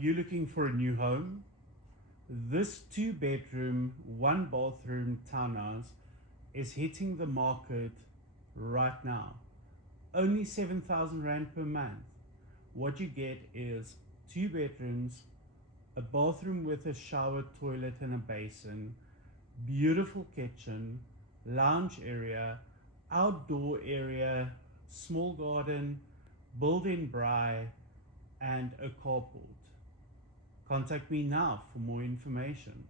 you looking for a new home? This 2-bedroom, 1-bathroom townhouse is hitting the market right now. Only 7,000 Rand per month. What you get is 2 bedrooms, a bathroom with a shower, toilet and a basin, beautiful kitchen, lounge area, outdoor area, small garden, built-in braai, and a carport. Contact me now for more information.